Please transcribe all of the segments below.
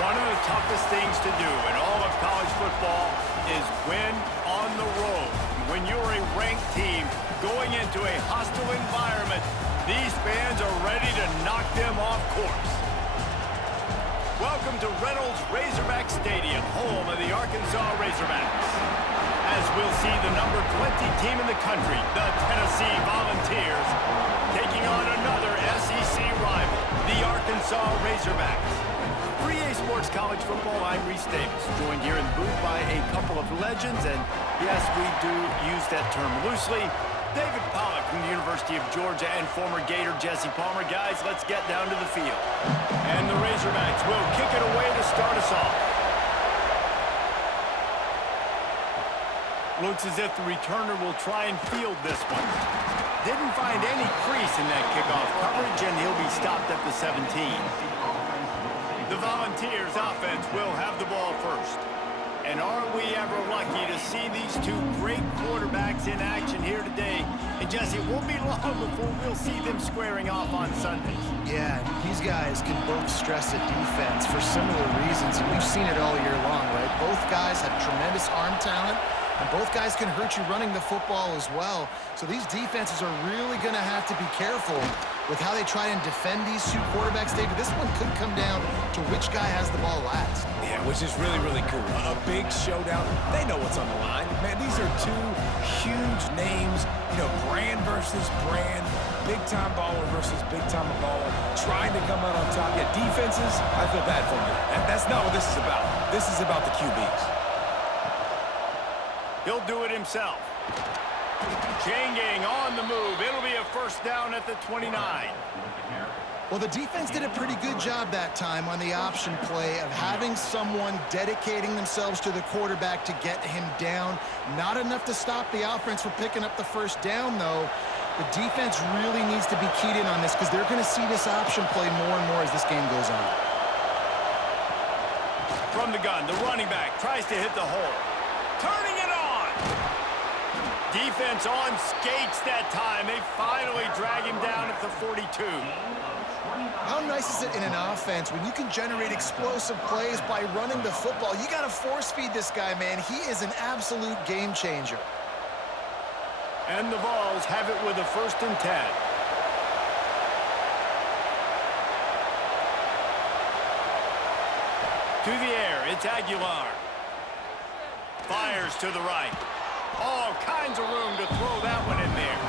One of the toughest things to do in all of college football is win on the road. When you're a ranked team going into a hostile environment, these fans are ready to knock them off course. Welcome to Reynolds Razorback Stadium, home of the Arkansas Razorbacks. As we'll see the number 20 team in the country, the Tennessee Volunteers, taking on another SEC rival, the Arkansas Razorbacks. For EA Sports College Football, I'm Reese Davis, joined here in the booth by a couple of legends, and yes, we do use that term loosely. David Pollack from the University of Georgia and former Gator Jesse Palmer. Guys, let's get down to the field. And the Razorbacks will kick it away to start us off. Looks as if the returner will try and field this one. Didn't find any crease in that kickoff coverage, and he'll be stopped at the 17. The Volunteers offense will have the ball first. And are we ever lucky to see these two great quarterbacks in action here today? And Jesse, it won't be long before we'll see them squaring off on Sundays. Yeah, these guys can both stress a defense for similar reasons, and we've seen it all year long, right? Both guys have tremendous arm talent, and both guys can hurt you running the football as well. So these defenses are really going to have to be careful with how they try and defend these two quarterbacks. David, this one could come down to which guy has the ball last. Yeah, which is really, really cool. A big showdown. They know what's on the line. Man, these are two huge names, you know, brand versus brand, big-time baller versus big-time baller, trying to come out on top. Yeah, defenses, I feel bad for them. That's not what this is about. This is about the QBs. He'll do it himself. Chain gang on the move. It'll be a first down at the 29. Well, the defense did a pretty good job that time on the option play of having someone dedicating themselves to the quarterback to get him down. Not enough to stop the offense from picking up the first down, though. The defense really needs to be keyed in on this because they're going to see this option play more and more as this game goes on. From the gun, the running back tries to hit the hole. Turning it on. Defense on skates that time. They finally drag him down at the 42. How nice is it in an offense when you can generate explosive plays by running the football? You got to force feed this guy, man. He is an absolute game changer. And the Vols have it with a 1st and 10. To the air, it's Aguilar. Fires to the right. All kinds of room to throw that one in there.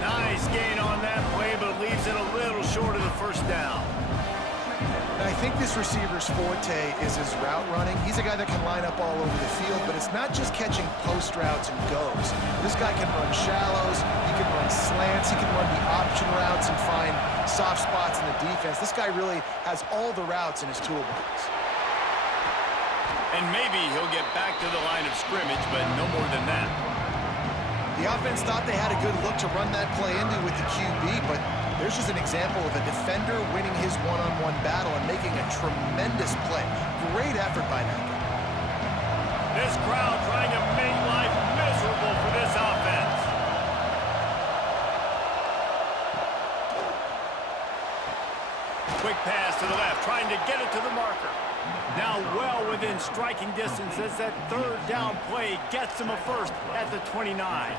Nice gain on that play, but leaves it a little short of the first down. I think this receiver's forte is his route running. He's a guy that can line up all over the field, but it's not just catching post routes and goes. This guy can run shallows, he can run slants, he can run the option routes and find soft spots in the defense. This guy really has all the routes in his toolbox. And maybe he'll get back to the line of scrimmage, but no more than that. The offense thought they had a good look to run that play into with the QB, but there's just an example of a defender winning his one-on-one battle and making a tremendous play. Great effort by that guy. This crowd trying to make life miserable for this offense. Quick pass to the left, trying to get it to the marker. Now well within striking distance as that 3rd down play gets him a first at the 29.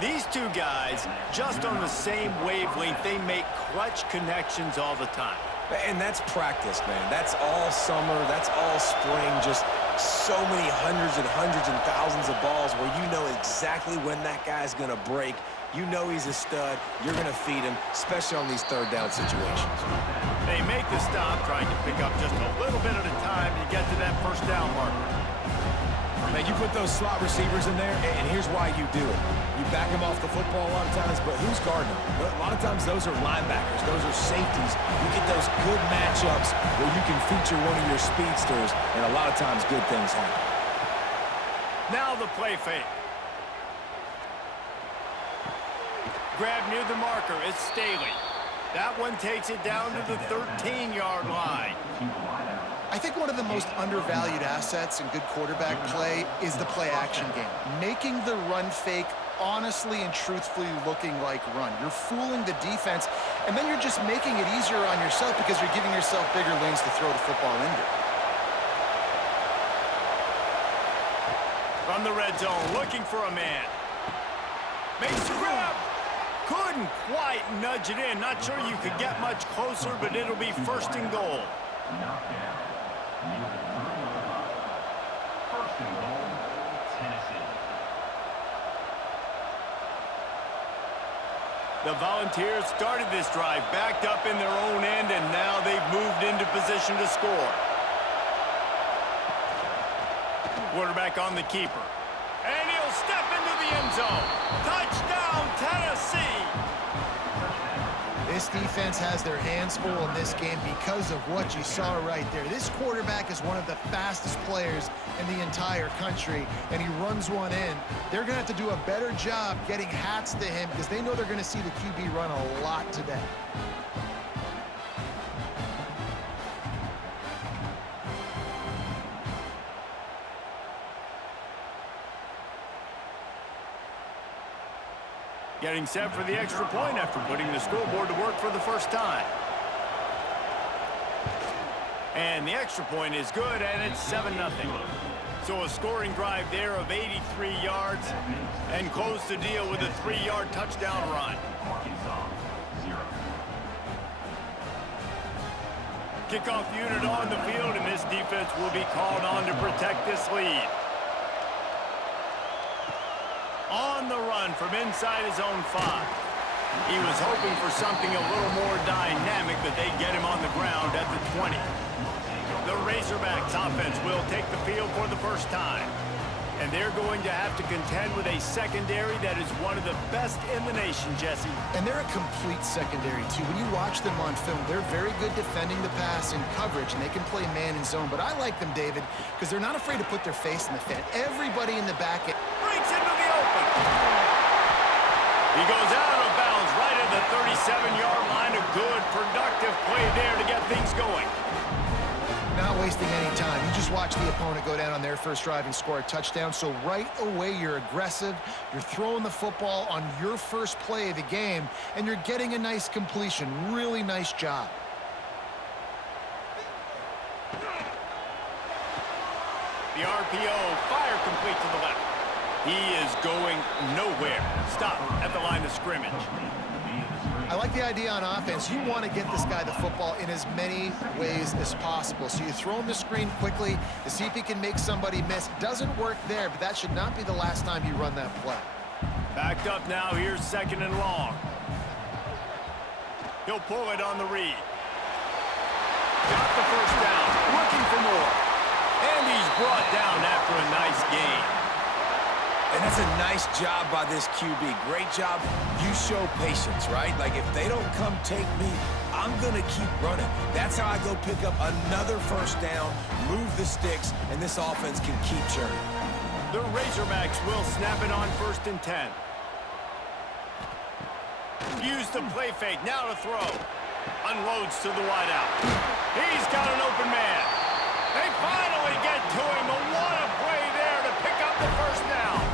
These two guys, just on the same wavelength, they make clutch connections all the time. And that's practice, man. That's all summer. That's all spring. Just so many hundreds and thousands of balls where you know exactly when that guy's going to break. You know he's a stud. You're going to feed him, especially on these 3rd down situations. They make the stop, trying to pick up just a little bit at a time to get to that first down marker. Man, you put those slot receivers in there, and here's why you do it. You back them off the football a lot of times, but who's guarding them? A lot of times those are linebackers. Those are safeties. You get those good matchups where you can feature one of your speedsters, and a lot of times good things happen. Now the play fake. Grab near the marker. It's Staley. That one takes it down to the 13-yard line. I think one of the most undervalued assets in good quarterback play is the play-action game. Making the run fake honestly and truthfully looking like run. You're fooling the defense, and then you're just making it easier on yourself because you're giving yourself bigger lanes to throw the football into. From the red zone, looking for a man. Makes the grab. Couldn't quite nudge it in. Not sure you could get much closer, but it'll be first and goal. The Volunteers started this drive backed up in their own end, and now they've moved into position to score. Quarterback on the keeper. And he'll step into the end zone. Touchdown, Tennessee! This defense has their hands full in this game because of what you saw right there. This quarterback is one of the fastest players in the entire country, and he runs one in. They're going to have to do a better job getting hats to him because they know they're going to see the QB run a lot today. Getting set for the extra point after putting the scoreboard to work for the first time. And the extra point is good, and it's 7-0. So a scoring drive there of 83 yards and close the deal with a 3-yard touchdown run. Kickoff unit on the field, and this defense will be called on to protect this lead. On the run from inside his own 5. He was hoping for something a little more dynamic, but they get him on the ground at the 20. The Razorbacks offense will take the field for the first time. And they're going to have to contend with a secondary that is one of the best in the nation, Jesse. And they're a complete secondary, too. When you watch them on film, they're very good defending the pass and coverage, and they can play man and zone. But I like them, David, because they're not afraid to put their face in the fan. Everybody in the back end breaks into the open. He goes out of bounds right at the 37-yard line. A good, productive play there to get things going. Not wasting any time. You just watch the opponent go down on their first drive and score a touchdown. So right away, you're aggressive. You're throwing the football on your first play of the game, and you're getting a nice completion. Really nice job. The RPO, fire complete to the left. He is going nowhere. Stop at the line of scrimmage. I like the idea on offense. You want to get this guy the football in as many ways as possible. So you throw him the screen quickly to see if he can make somebody miss. Doesn't work there, but that should not be the last time you run that play. Backed up now. Here's 2nd and long. He'll pull it on the read. Got the first down. Looking for more. And he's brought down after a nice gain. And that's a nice job by this QB. Great job. You show patience, right? Like, if they don't come take me, I'm going to keep running. That's how I go pick up another first down, move the sticks, and this offense can keep churning. The Razorbacks will snap it on 1st and 10. Use the play fake. Now to throw. Unloads to the wideout. He's got an open man. They finally get to him. But what a play there to pick up the first down.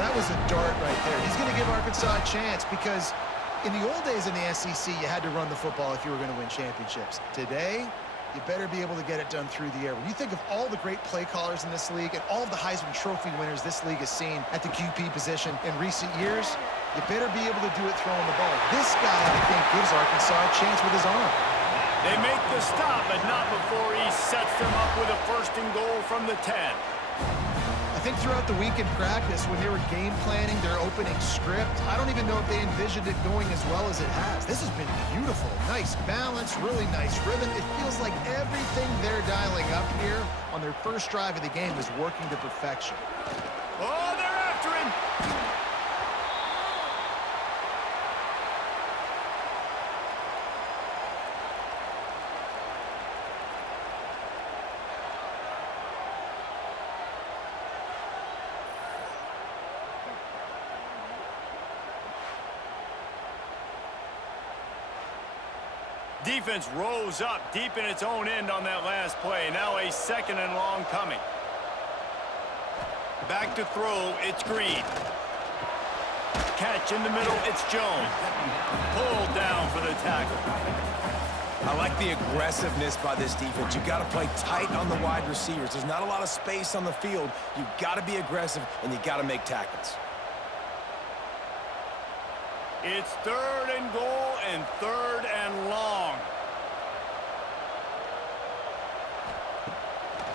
That was a dart right there. He's going to give Arkansas a chance because in the old days in the SEC, you had to run the football if you were going to win championships. Today, you better be able to get it done through the air. When you think of all the great play callers in this league and all of the Heisman Trophy winners this league has seen at the QB position in recent years, you better be able to do it throwing the ball. This guy, I think, gives Arkansas a chance with his arm. They make the stop, but not before he sets them up with a 1st and goal from the 10. I think throughout the week in practice, when they were game planning their opening script, I don't even know if they envisioned it going as well as it has. This has been beautiful. Nice balance, really nice rhythm. It feels like everything they're dialing up here on their first drive of the game is working to perfection. Oh, they're after him. Defense rose up deep in its own end on that last play. Now a 2nd and long coming. Back to throw. It's Green. Catch in the middle, it's Jones. Pulled down for the tackle. I like the aggressiveness by this defense. You've got to play tight on the wide receivers. There's not a lot of space on the field. You've got to be aggressive, and you've got to make tackles. It's 3rd and goal and 3rd and long.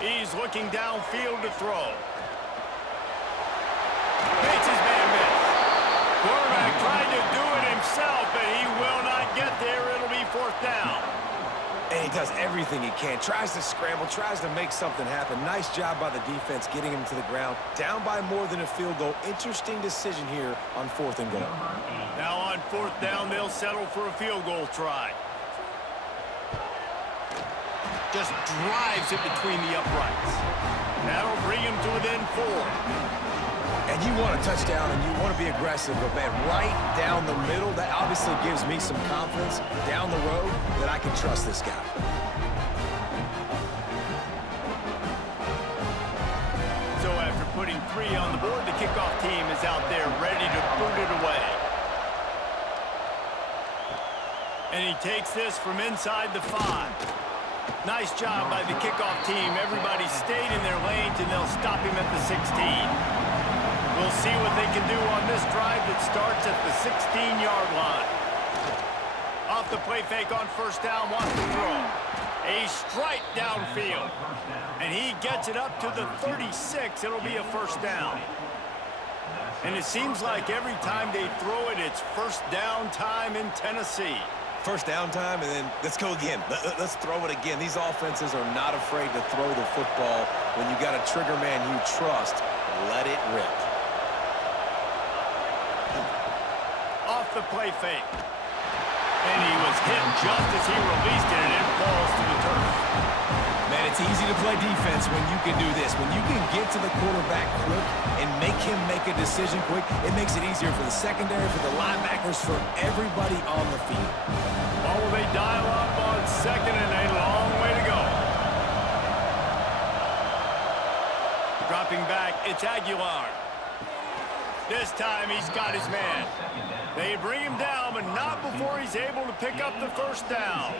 He's looking downfield to throw. Makes his man miss. Quarterback tried to do it himself, but he will not get there. It'll be 4th down. And he does everything he can. Tries to scramble, tries to make something happen. Nice job by the defense getting him to the ground. Down by more than a field goal. Interesting decision here on 4th and goal. Now on 4th down, they'll settle for a field goal try. Just drives it between the uprights. That'll bring him to within 4. And you want a touchdown and you want to be aggressive, but man, right down the middle, that obviously gives me some confidence down the road that I can trust this guy. So after putting 3 on the board, the kickoff team is out there ready to boot it away. And he takes this from inside the 5. Nice job by the kickoff team. Everybody stayed in their lanes, and they'll stop him at the 16. We'll see what they can do on this drive that starts at the 16-yard line. Off the play fake on 1st down, wants to throw. A strike downfield. And he gets it up to the 36. It'll be a 1st down. And it seems like every time they throw it, it's 1st down time in Tennessee. 1st down time, and then let's go again. Let's throw it again. These offenses are not afraid to throw the football. When you got a trigger man you trust, let it rip. Off the play fake. And he was hit just as he released it, and it falls to the turf. Man, it's easy to play defense when you can do this. When you can get to the quarterback quick and make him make a decision quick, it makes it easier for the secondary, for the linebackers, for everybody on the field. Oh, they dial up on 2nd and a long way to go. Dropping back, it's Aguilar. This time he's got his man. They bring him down, but not before he's able to pick up the 1st down.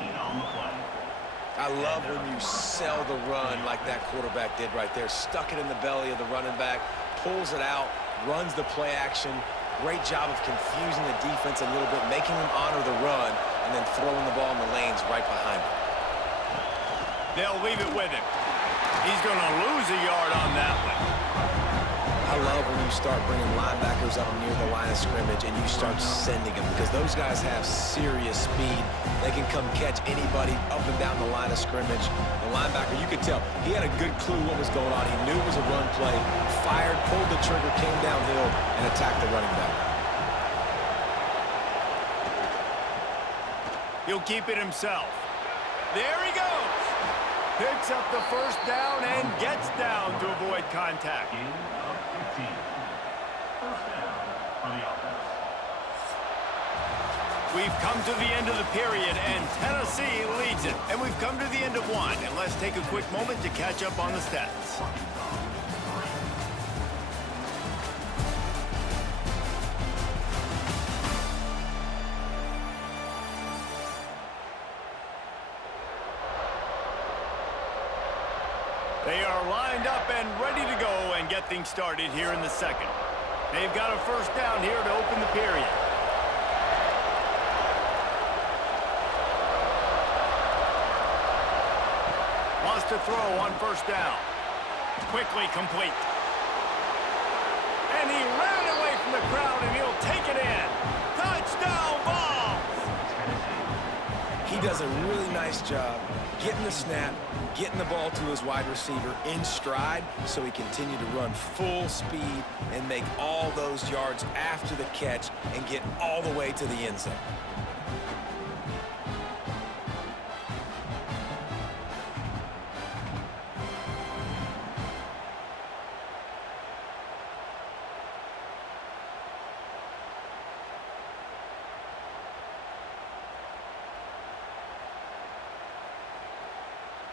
I love when you sell the run like that quarterback did right there. Stuck it in the belly of the running back, pulls it out, runs the play action. Great job of confusing the defense a little bit, making them honor the run, and then throwing the ball in the lanes right behind him. They'll leave it with him. He's going to lose a yard on that one. I love when you start bringing linebackers up near the line of scrimmage and you start sending them, because those guys have serious speed. They can come catch anybody up and down the line of scrimmage. The linebacker, you could tell, he had a good clue what was going on. He knew it was a run play, fired, pulled the trigger, came downhill, and attacked the running back. He'll keep it himself. There he goes. Picks up the 1st down and gets down to avoid contact. We've come to the end of the period, and Tennessee leads it. And we've come to the end of one, and let's take a quick moment to catch up on the stats. They are lined up and ready to go and get things started here in the 2nd. They've got a 1st down here to open the period. Wants to throw on 1st down. Quickly complete. And he ran away from the crowd, and he'll take it in. Touchdown ball! He does a really nice job getting the snap, getting the ball to his wide receiver in stride so he continue to run full speed and make all those yards after the catch and get all the way to the end zone.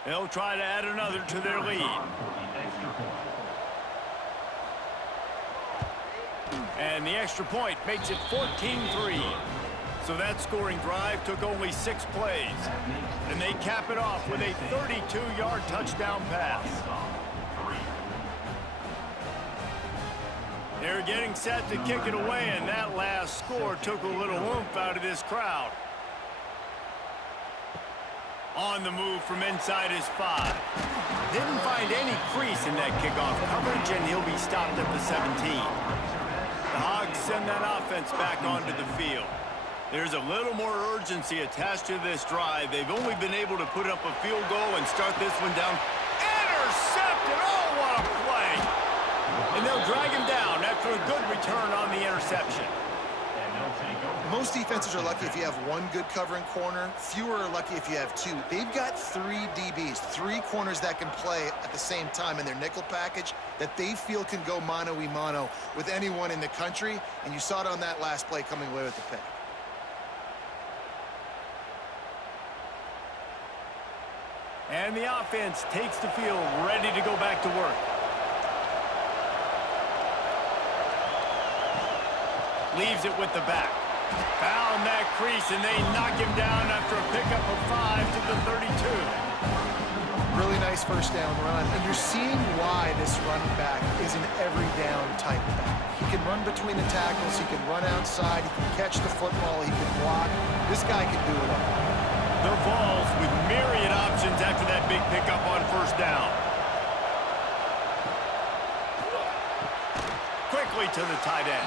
They'll try to add another to their lead. And the extra point makes it 14-3. So that scoring drive took only 6 plays. And they cap it off with a 32-yard touchdown pass. They're getting set to kick it away, and that last score took a little oomph out of this crowd. On the move from inside his 5. Didn't find any crease in that kickoff coverage, and he'll be stopped at the 17. The Hogs send that offense back onto the field. There's a little more urgency attached to this drive. They've only been able to put up a field goal and start this one down. Intercepted! Oh, what a play! And they'll drag him down after a good return on the interception. Most defenses are lucky if you have one good covering corner. Fewer are lucky if you have 2. They've got 3 DBs, 3 corners that can play at the same time in their nickel package that they feel can go mano-a-mano with anyone in the country. And you saw it on that last play coming away with the pick. And the offense takes the field ready to go back to work. Leaves it with the back. Found that crease, and they knock him down after a pickup of 5 to the 32. Really nice first down run. And you're seeing why this running back is an every down type back. He can run between the tackles. He can run outside. He can catch the football. He can block. This guy can do it all. The Vols with myriad options after that big pickup on first down. Quickly to the tight end.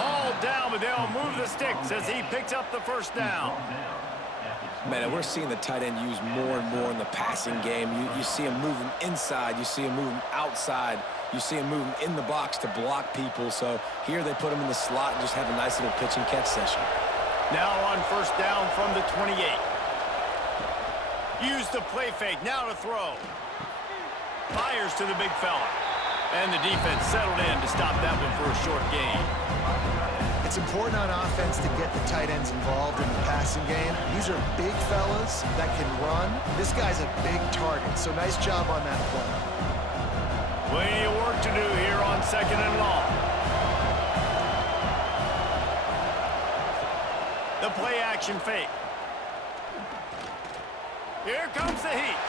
All down, but they'll move the sticks as he picks up the first down. Man, we're seeing the tight end used more and more in the passing game. You see him moving inside. You see him moving outside. You see him moving in the box to block people. So here they put him in the slot and just have a nice little pitch and catch session. Now on first down from the 28. Use the play fake, now to throw. Fires to the big fella. And the defense settled in to stop that one for a short gain. It's important on offense to get the tight ends involved in the passing game. These are big fellas that can run. This guy's a big target, so nice job on that play. Plenty of work to do here on 2nd and long. The play action fake. Here comes the heat.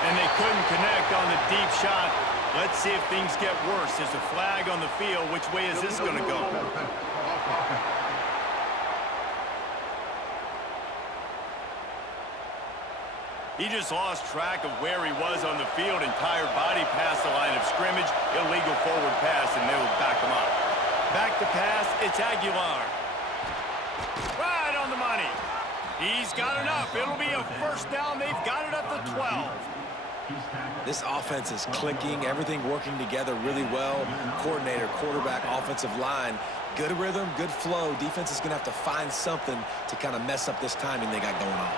And they couldn't connect on the deep shot. Let's see if things get worse. There's a flag on the field. Which way is this going to go? He just lost track of where he was on the field. Entire body past the line of scrimmage. Illegal forward pass, and they will back him up. Back to pass, it's Aguilar. Right on the money. He's got enough. It'll be a first down. They've got it at the 12. This offense is clicking, everything working together really well. Coordinator, quarterback, offensive line, good rhythm, good flow. Defense is going to have to find something to kind of mess up this timing they got going on.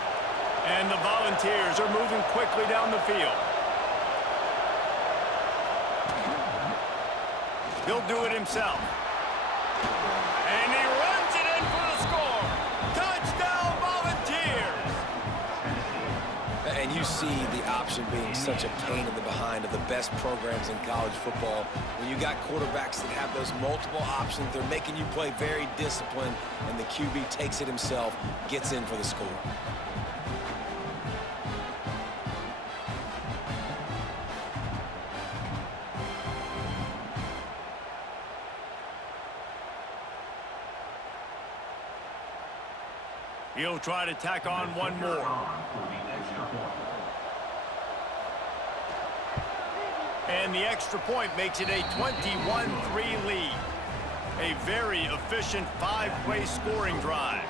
And the Volunteers are moving quickly down the field. He'll do it himself. And he runs it in for the score. Touchdown, Volunteers! And you see the option being such a pain in the behind of the best programs in college football. When you got quarterbacks that have those multiple options, they're making you play very disciplined, and the QB takes it himself, gets in for the score. He'll try to tack on one more. And the extra point makes it a 21-3 lead. A very efficient 5-play scoring drive.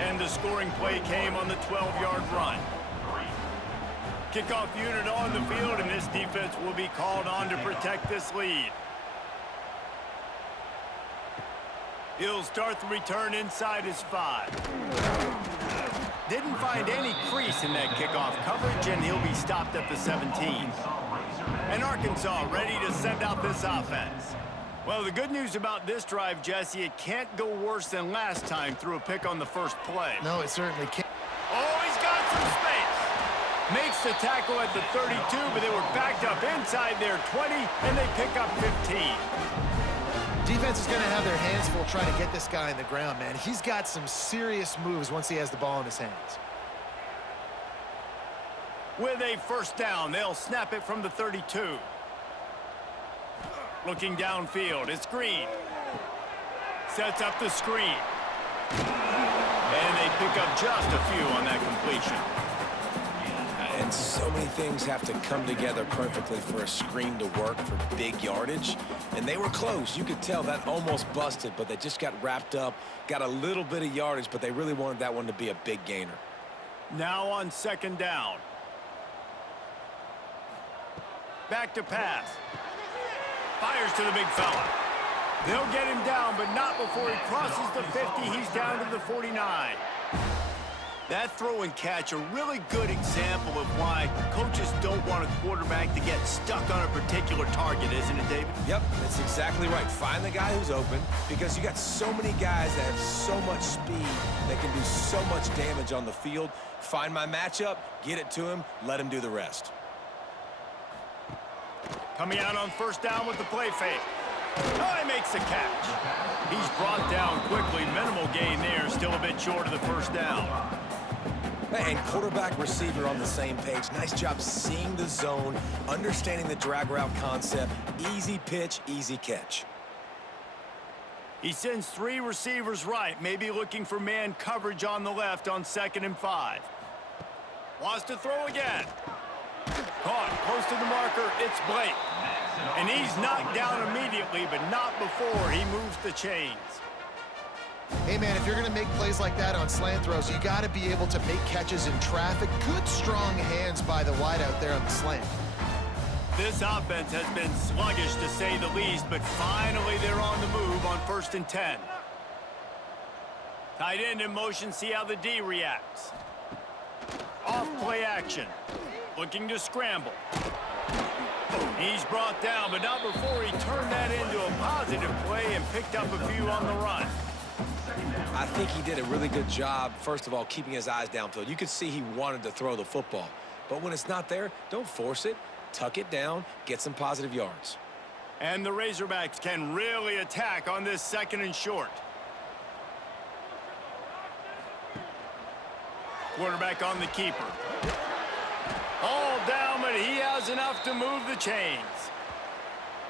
And the scoring play came on the 12-yard run. Kickoff unit on the field, and this defense will be called on to protect this lead. He'll start the return inside his 5. Didn't find any crease in that kickoff coverage, and he'll be stopped at the 17. And Arkansas ready to send out this offense. Well, the good news about this drive, Jesse, it can't go worse than last time through a pick on the first play. No, it certainly can't. Oh, he's got some space. Makes the tackle at the 32, but they were backed up inside their 20, and they pick up 15. Defense is going to have their hands full trying to get this guy on the ground, man. He's got some serious moves once he has the ball in his hands. With a first down, they'll snap it from the 32. Looking downfield, it's Green. Sets up the screen. And they pick up just a few on that completion. And so many things have to come together perfectly for a screen to work for big yardage. And they were close. You could tell that almost busted, but they just got wrapped up, got a little bit of yardage, but they really wanted that one to be a big gainer. Now on second down. Back to pass. Fires to the big fella. They'll get him down, but not before he crosses the 50. He's down to the 49. That throw and catch, a really good example of why coaches don't want a quarterback to get stuck on a particular target, isn't it, David? Yep, that's exactly right. Find the guy who's open, because you got so many guys that have so much speed that can do so much damage on the field. Find my matchup, get it to him, let him do the rest. Coming out on first down with the play fake. Oh, he makes the catch. He's brought down quickly. Minimal gain there, still a bit short of the first down. And quarterback, receiver on the same page. Nice job seeing the zone, understanding the drag route concept. Easy pitch, easy catch. He sends 3 receivers right, maybe looking for man coverage on the left on 2nd and 5. Wants to throw again. Caught close to the marker, it's Blake. And he's knocked down immediately, but not before he moves the chains. Hey, man, if you're going to make plays like that on slant throws, you got to be able to make catches in traffic. Good, strong hands by the wideout there on the slant. This offense has been sluggish, to say the least, but finally they're on the move on 1st and 10. Tight end in motion, see how the D reacts. Off play action. Looking to scramble. He's brought down, but not before he turned that into a positive play and picked up a few on the run. I think he did a really good job, first of all, keeping his eyes downfield. You could see he wanted to throw the football. But when it's not there, don't force it. Tuck it down, get some positive yards. And the Razorbacks can really attack on this 2nd and short. Quarterback on the keeper. All down, but he has enough to move the chains.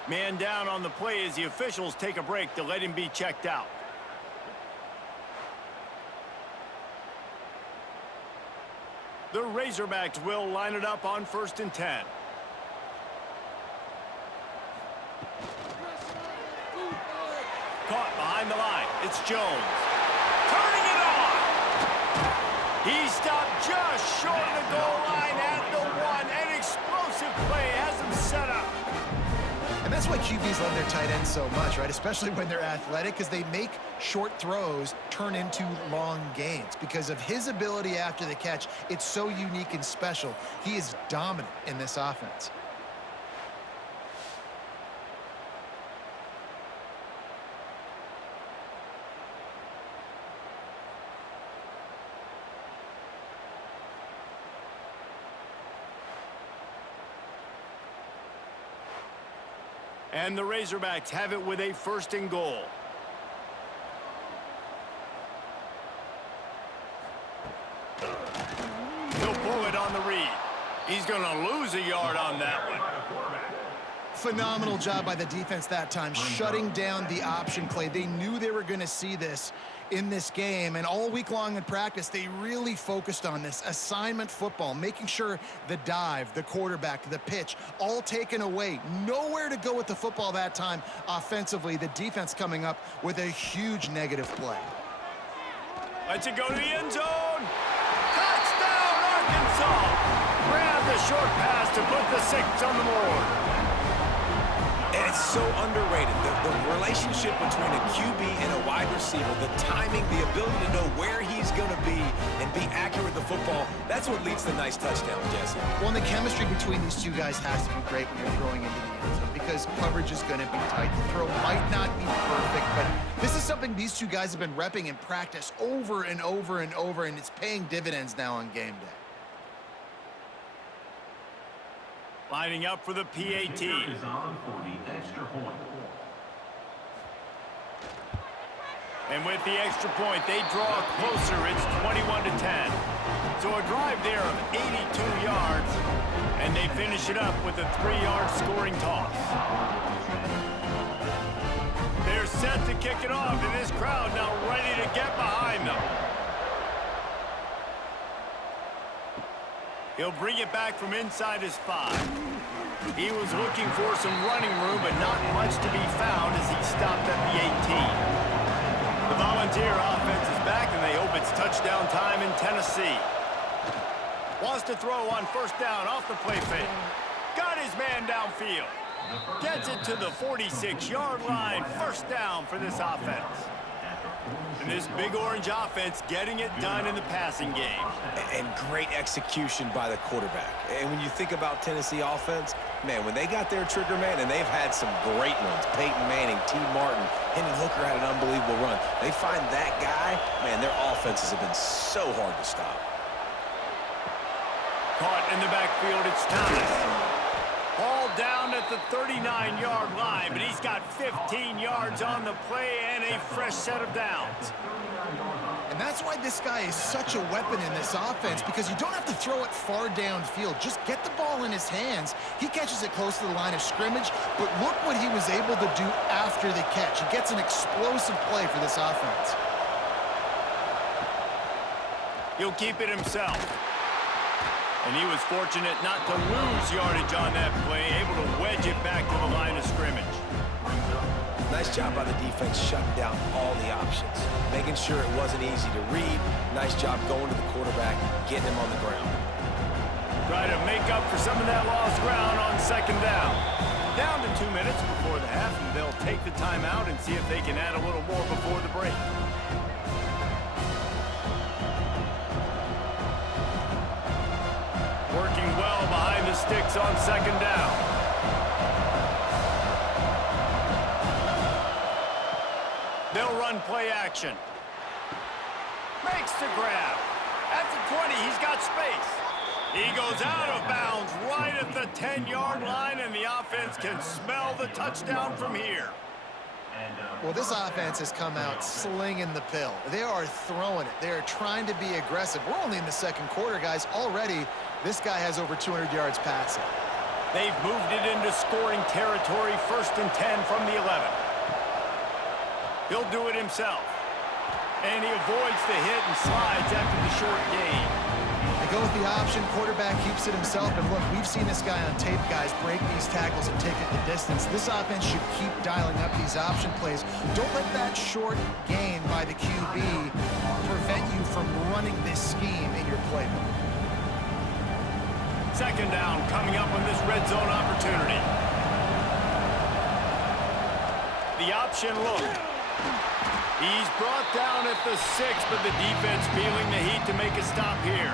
Man down on the play as the officials take a break to let him be checked out. The Razorbacks will line it up on 1st and 10. Caught behind the line. It's Jones. Turning it on. He stopped just short of the goal line at the 1. An explosive play has him set up. And that's why QBs love their tight ends so much, right? Especially when they're athletic, because they make short throws turn into long gains. Because of his ability after the catch, it's so unique and special. He is dominant in this offense. And the Razorbacks have it with a 1st and goal. He'll pull it on the read. He's going to lose a yard on that one. Phenomenal job by the defense that time, shutting down the option play. They knew they were going to see this in this game, and all week long in practice, they really focused on this assignment football, making sure the dive, the quarterback, the pitch, all taken away. Nowhere to go with the football that time offensively. The defense coming up with a huge negative play. Lets it go to the end zone. Touchdown, Arkansas. Grab the short pass to put the 6 on the board. And it's so underrated. The relationship between a QB and a wide receiver, the timing, the ability to know where he's going to be and be accurate with the football, that's what leads to nice touchdown, Jesse. Well, and the chemistry between these two guys has to be great when you're throwing into the end zone, because coverage is going to be tight. The throw might not be perfect, but this is something these two guys have been repping in practice over and over and over, and it's paying dividends now on game day. Lining up for the PAT. And with the extra point, they draw closer. It's 21-10. So a drive there of 82 yards, and they finish it up with a 3-yard scoring toss. They're set to kick it off, and this crowd now ready to get behind them. He'll bring it back from inside his 5. He was looking for some running room, but not much to be found as he stopped at the 18. The Volunteer offense is back, and they hope it's touchdown time in Tennessee. Wants to throw on first down off the play fake. Got his man downfield. Gets it to the 46-yard line. First down for this offense. And this Big Orange offense getting it done in the passing game. And great execution by the quarterback. And when you think about Tennessee offense, man, when they got their trigger man, and they've had some great ones, Peyton Manning, T. Martin, Hendon Hooker had an unbelievable run. They find that guy, man, their offenses have been so hard to stop. Caught in the backfield, it's Thomas. Ball down at the 39-yard line, but he's got 15 yards on the play and a fresh set of downs. And that's why this guy is such a weapon in this offense, because you don't have to throw it far downfield. Just get the ball in his hands. He catches it close to the line of scrimmage, but look what he was able to do after the catch. He gets an explosive play for this offense. He'll keep it himself. And he was fortunate not to lose yardage on that play, able to wedge it back to the line of scrimmage. Nice job by the defense shutting down all the options, making sure it wasn't easy to read. Nice job going to the quarterback, getting him on the ground. Try to make up for some of that lost ground on second down. Down to 2 minutes before the half, and they'll take the timeout and see if they can add a little more before the break. Working well behind the sticks on second down. They'll run play action. Makes the grab. At the 20, he's got space. He goes out of bounds right at the 10-yard line, and the offense can smell the touchdown from here. Well, this offense has come out slinging the pill. They are throwing it. They are trying to be aggressive. We're only in the second quarter, guys. Already, this guy has over 200 yards passing. They've moved it into scoring territory, 1st and 10 from the 11. He'll do it himself. And he avoids the hit and slides after the short gain. They go with the option. Quarterback keeps it himself. And look, we've seen this guy on tape, guys, break these tackles and take it the distance. This offense should keep dialing up these option plays. Don't let that short gain by the QB prevent you from running this scheme in your playbook. Second down coming up on this red zone opportunity. The option look. He's brought down at the 6, but the defense feeling the heat to make a stop here.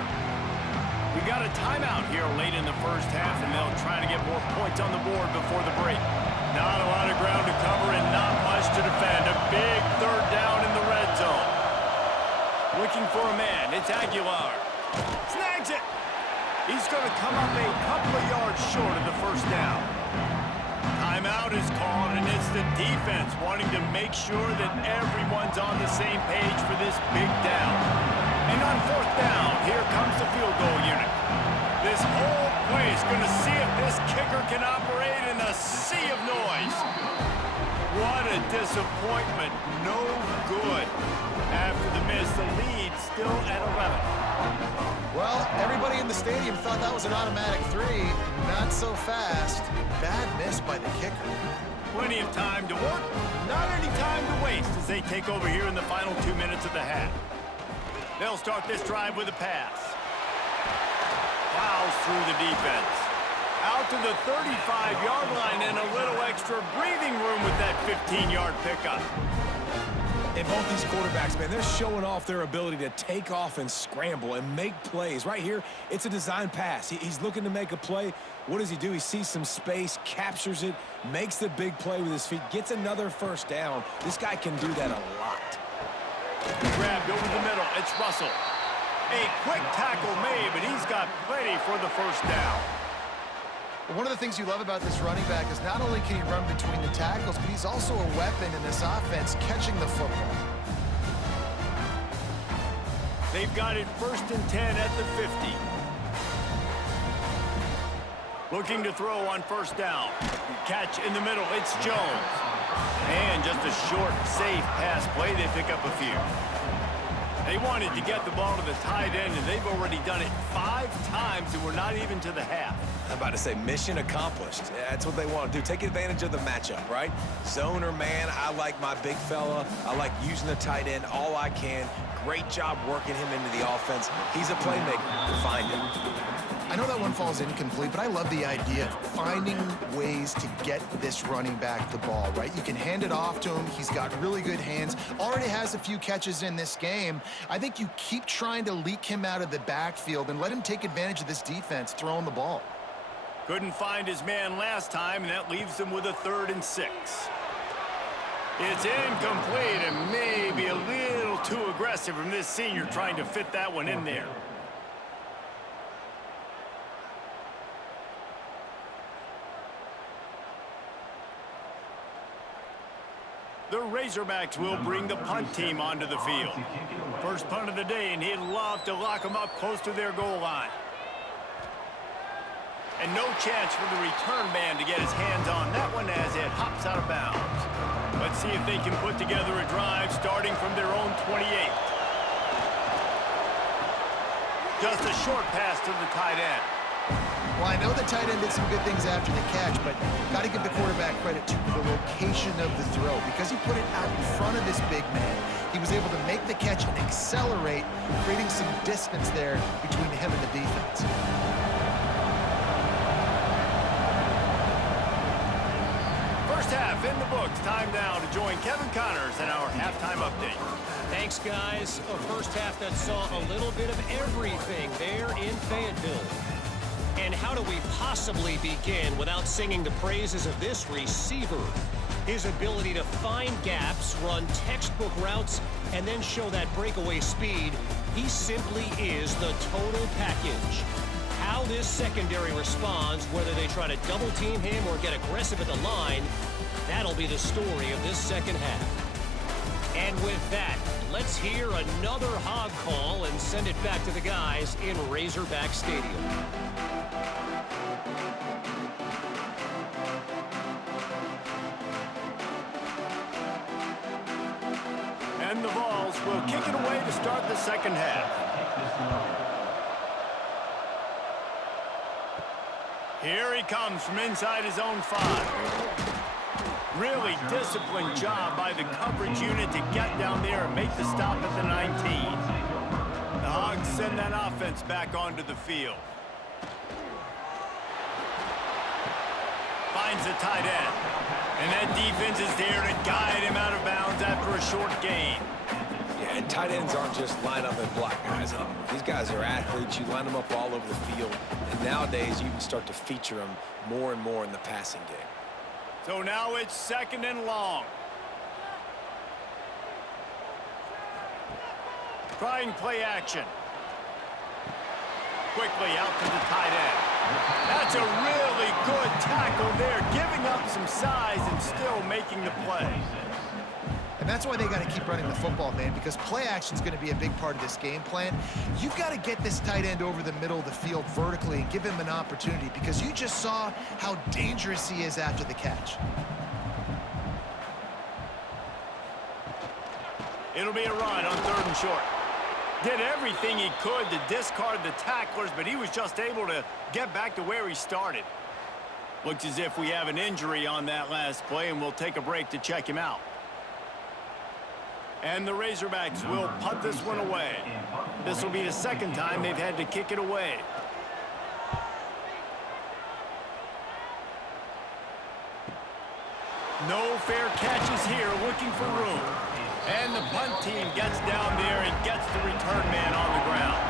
We got a timeout here late in the first half, and they'll try to get more points on the board before the break. Not a lot of ground to cover and not much to defend. A big third down in the red zone. Looking for a man. It's Aguilar. Snags it. He's going to come up a couple of yards short of the first down. Timeout is called, and it's the defense wanting to make sure that everyone's on the same page for this big down. And on fourth down, here comes the field goal unit. This whole play is going to see if this kicker can operate in a sea of noise. What a disappointment. No good. After the miss, the lead still at 11. Well, everybody in the stadium thought that was an automatic 3. Not so fast. Bad miss by the kicker. Plenty of time to work, not any time to waste as they take over here in the final 2 minutes of the half. They'll start this drive with a pass. Plows through the defense. Out to the 35-yard line and a little extra breathing room with that 15-yard pickup. And both these quarterbacks, man, they're showing off their ability to take off and scramble and make plays. Right here, it's a design pass. He's looking to make a play. What does he do? He sees some space, captures it, makes the big play with his feet, gets another first down. This guy can do that a lot. Grabbed over the middle. It's Russell. A quick tackle made, but he's got plenty for the first down. One of the things you love about this running back is not only can he run between the tackles, but he's also a weapon in this offense catching the football. They've got it 1st and 10 at the 50. Looking to throw on 1st down. Catch in the middle. It's Jones. And just a short, safe pass play. They pick up a few. They wanted to get the ball to the tight end, and they've already done it 5 times, and we're not even to the half. I'm about to say mission accomplished. Yeah, that's what they want to do. Take advantage of the matchup, right? Zone or man, I like my big fella. I like using the tight end all I can. Great job working him into the offense. He's a playmaker. Find him. I know that one falls incomplete, but I love the idea of finding ways to get this running back the ball, right? You can hand it off to him. He's got really good hands. Already has a few catches in this game. I think you keep trying to leak him out of the backfield and let him take advantage of this defense throwing the ball. Couldn't find his man last time, and that leaves him with a 3rd and 6. It's incomplete and maybe a little too aggressive from this senior trying to fit that one in there. The Razorbacks will bring the punt team onto the field. First punt of the day, and he'd love to lock them up close to their goal line. And no chance for the return man to get his hands on that one as it hops out of bounds. Let's see if they can put together a drive starting from their own 28. Just a short pass to the tight end. Well, I know the tight end did some good things after the catch, but got to give the quarterback credit to the location of the throw. Because he put it out in front of this big man, he was able to make the catch and accelerate, creating some distance there between him and the defense. First half in the books. Time now to join Kevin Connors in our halftime update. Thanks, guys. A first half that saw a little bit of everything there in Fayetteville. And how do we possibly begin without singing the praises of this receiver? His ability to find gaps, run textbook routes, and then show that breakaway speed. He simply is the total package. How this secondary responds, whether they try to double team him or get aggressive at the line, that'll be the story of this second half. And with that, let's hear another hog call and send it back to the guys in Razorback Stadium. And the Vols will kick it away to start the second half. Here he comes from inside his own 5. Really disciplined job by the coverage unit to get down there and make the stop at the 19. The Hogs send that offense back onto the field. Finds the tight end. And that defense is there to guide him out of bounds after a short gain. Yeah, and tight ends aren't just line up and block guys anymore. These guys are athletes. You line them up all over the field. And nowadays, you can start to feature them more and more in the passing game. So now it's 2nd and long. Trying play action. Quickly out to the tight end. That's a really good tackle there, giving up some size and still making the play. And that's why they got to keep running the football, man, because play action is going to be a big part of this game plan. You've got to get this tight end over the middle of the field vertically and give him an opportunity, because you just saw how dangerous he is after the catch. It'll be a run on 3rd and short. Did everything he could to discard the tacklers, but he was just able to get back to where he started. Looks as if we have an injury on that last play, and we'll take a break to check him out. And the Razorbacks will punt this one away. This will be the 2nd time they've had to kick it away. No fair catches here, looking for room. And the punt team gets down there and gets the return man on the ground.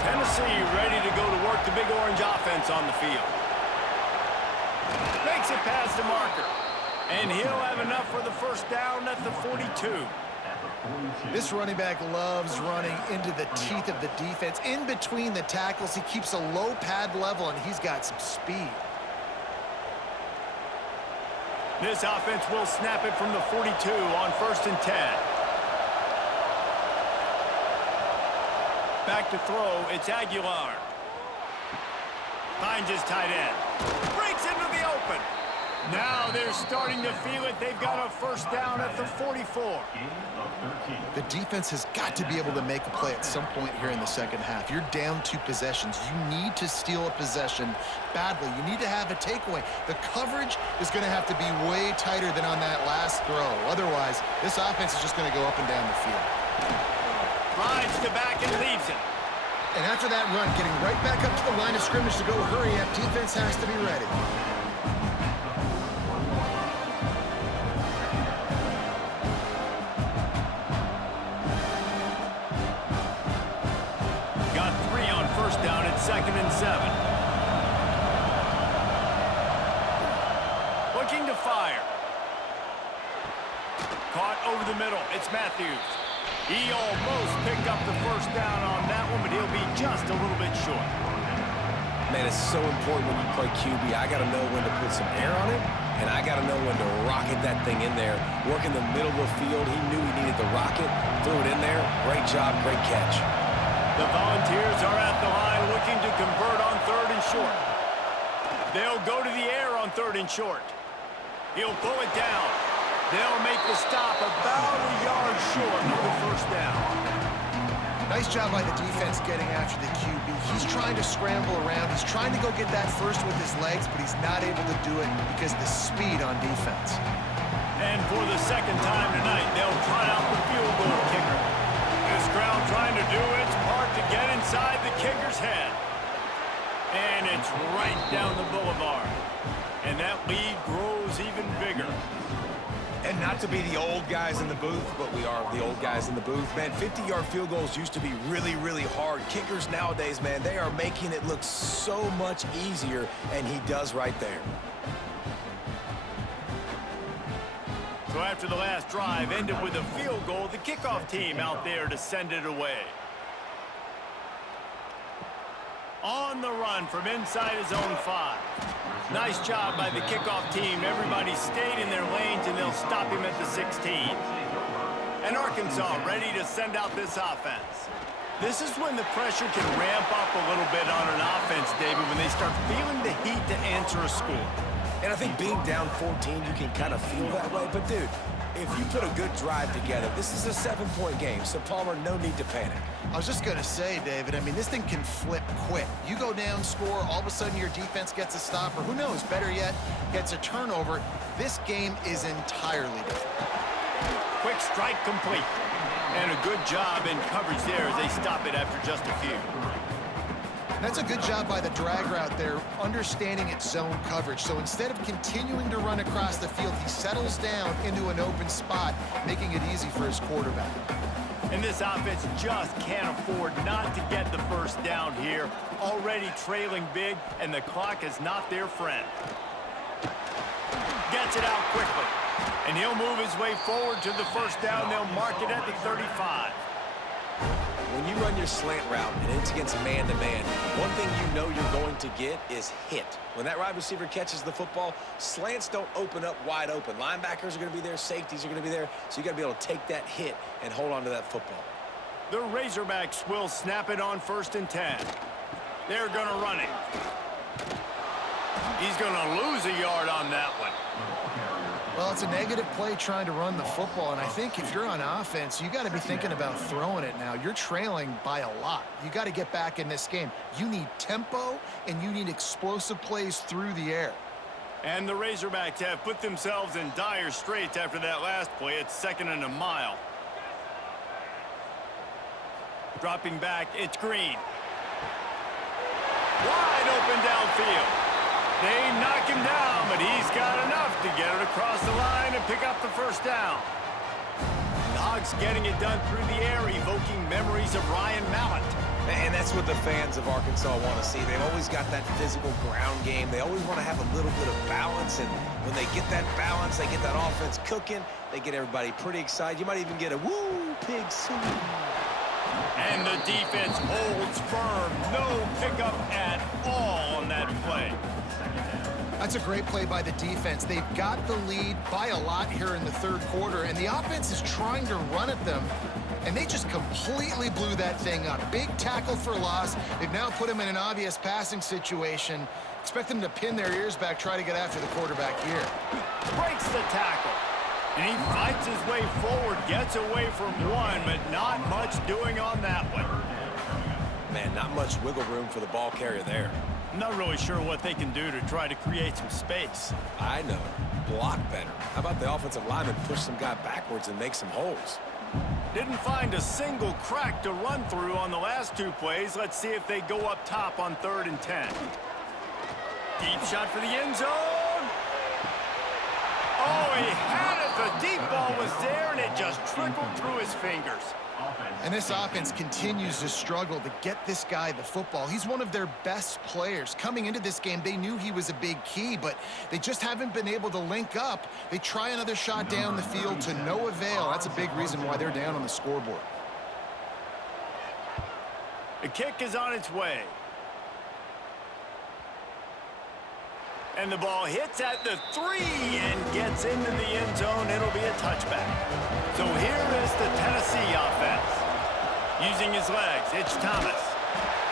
Tennessee ready to go to work the Big Orange offense on the field. Makes it past the marker. And he'll have enough for the 1st down at the 42. This running back loves running into the teeth of the defense. In between the tackles, he keeps a low pad level, and he's got some speed. This offense will snap it from the 42 on 1st and 10. Back to throw, it's Aguilar. Finds his tight end. Breaks into the open. Now they're starting to feel it. They've got a first down at the 44. The defense has got to be able to make a play at some point here in the second half. You're down 2 possessions. You need to steal a possession badly. You need to have a takeaway. The coverage is going to have to be way tighter than on that last throw. Otherwise, this offense is just going to go up and down the field. Rides to back and leaves it. And after that run, getting right back up to the line of scrimmage to go hurry up, defense has to be ready. Got 3 on first down at 2nd and 7. Looking to fire. Caught over the middle. It's Matthews. He almost picked up the first down on that one, but he'll be just a little bit short. Man, it's so important when you play QB. I got to know when to put some air on it, and I got to know when to rocket that thing in there. Work in the middle of the field. He knew he needed the rocket. Threw it in there. Great job, great catch. The Volunteers are at the line looking to convert on 3rd and short. They'll go to the air on 3rd and short. He'll pull it down. They'll make the stop about a yard short of the first down. Nice job by the defense getting after the QB. He's trying to scramble around. He's trying to go get that first with his legs, but he's not able to do it because of the speed on defense. And for the second time tonight, they'll try out the field goal kicker. This crowd trying to do its part to get inside the kicker's head. And it's right down the boulevard. And that lead grows even bigger. And not to be the old guys in the booth, but we are the old guys in the booth. Man, 50-yard field goals used to be really, really hard. Kickers nowadays, man, they are making it look so much easier, and he does right there. So after the last drive ended with a field goal, the kickoff team out there to send it away. On the run from inside his own 5. Nice job by the kickoff team. Everybody stayed in their lanes, and they'll stop him at the 16. And Arkansas ready to send out this offense. This is when the pressure can ramp up a little bit on an offense, David, when they start feeling the heat to answer a score. And I think being down 14, you can kind of feel that way. But, dude, if you put a good drive together, this is a 7-point game. So, Palmer, no need to panic. I was just going to say, David, I mean, this thing can flip quick. You go down, score, all of a sudden your defense gets a stop, or who knows, better yet, gets a turnover. This game is entirely different. Quick strike complete. And a good job in coverage there as they stop it after just a few. That's a good job by the drag route there, understanding its zone coverage. So instead of continuing to run across the field, he settles down into an open spot, making it easy for his quarterback. And this offense just can't afford not to get the first down here. Already trailing big, and the clock is not their friend. Gets it out quickly. And he'll move his way forward to the first down. They'll mark it at the 35. When you run your slant route and it's against man-to-man, one thing you know you're going to get is hit. When that wide receiver catches the football, slants don't open up wide open. Linebackers are going to be there, safeties are going to be there, so you got to be able to take that hit and hold on to that football. The Razorbacks will snap it on 1st and 10. They're going to run it. He's going to lose a yard on that one. Well, it's a negative play trying to run the football, and I think if you're on offense, you got to be thinking about throwing it now. You're trailing by a lot. You got to get back in this game. You need tempo, and you need explosive plays through the air. And the Razorbacks have put themselves in dire straits after that last play. It's 2nd and a mile. Dropping back, it's Green. Wide open downfield. They knock him down, but he's got enough to get it across the line and pick up the first down. The Hogs getting it done through the air, evoking memories of Ryan Mallett. And that's what the fans of Arkansas want to see. They've always got that physical ground game. They always want to have a little bit of balance, and when they get that balance, they get that offense cooking, they get everybody pretty excited. You might even get a woo, pig soup. And the defense holds firm. No pickup at all on that play. That's a great play by the defense. They've got the lead by a lot here in the 3rd quarter, and the offense is trying to run at them, and they just completely blew that thing up. Big tackle for loss. They've now put him in an obvious passing situation. Expect them to pin their ears back, try to get after the quarterback here. Breaks the tackle. And he fights his way forward, gets away from one, but not much doing on that one. Man, not much wiggle room for the ball carrier there. I'm not really sure what they can do to try to create some space. I know. Block better. How about the offensive lineman push some guy backwards and make some holes? Didn't find a single crack to run through on the last two plays. Let's see if they go up top on 3rd and 10. Deep shot for the end zone. Oh, he had it. The deep ball was there, and it just trickled through his fingers. And this offense continues to struggle to get this guy the football. He's one of their best players. Coming into this game, they knew he was a big key, but they just haven't been able to link up. They try another shot down the field to no avail. That's a big reason why they're down on the scoreboard. The kick is on its way. And the ball hits at the 3 and gets into the end zone. It'll be a touchback. So here is the Tennessee offense. Using his legs, it's Thomas.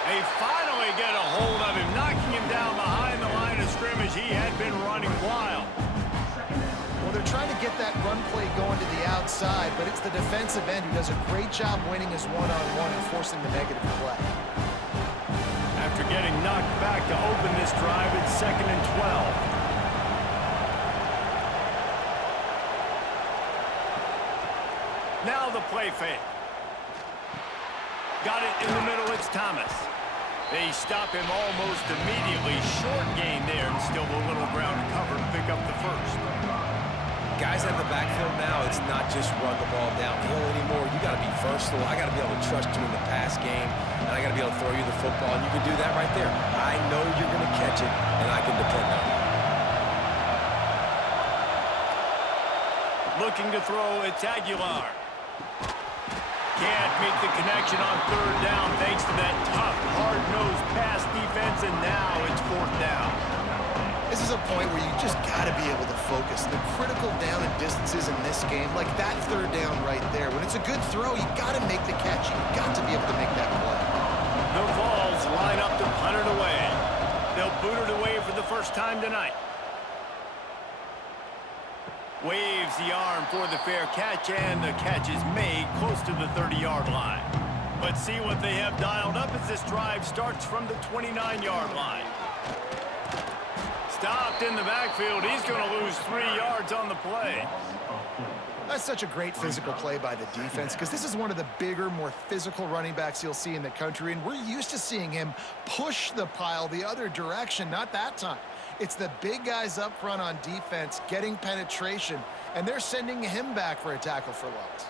They finally get a hold of him, knocking him down behind the line of scrimmage. He had been running wild. Well, they're trying to get that run play going to the outside, but it's the defensive end who does a great job winning his one-on-one and forcing the negative play. After getting knocked back to open this drive, it's 2nd and 12. Now the play fake. Got it in the middle, it's Thomas. They stop him almost immediately. Short gain there, and still a little ground to cover to pick up the first. Guys out of the backfield now, it's not just run the ball downhill anymore. You got to be versatile. I got to be able to trust you in the pass game, and I got to be able to throw you the football, and you can do that right there. I know you're going to catch it, and I can depend on it. Looking to throw, it's Aguilar. Can't make the connection on 3rd down thanks to that tough, hard-nosed pass defense, and now it's 4th down. This is a point where you just got to be able to focus. The critical down and distances in this game, like that 3rd down right there. When it's a good throw, you got to make the catch. You got to be able to make that play. The Vols line up to punt it away. They'll boot it away for the first time tonight. Waves the arm for the fair catch, and the catch is made close to the 30-yard line. Let's see what they have dialed up as this drive starts from the 29-yard line. Stopped in the backfield. He's going to lose 3 yards on the play. That's such a great physical play by the defense because this is one of the bigger, more physical running backs you'll see in the country, and we're used to seeing him push the pile the other direction. Not that time. It's the big guys up front on defense getting penetration, and they're sending him back for a tackle for loss.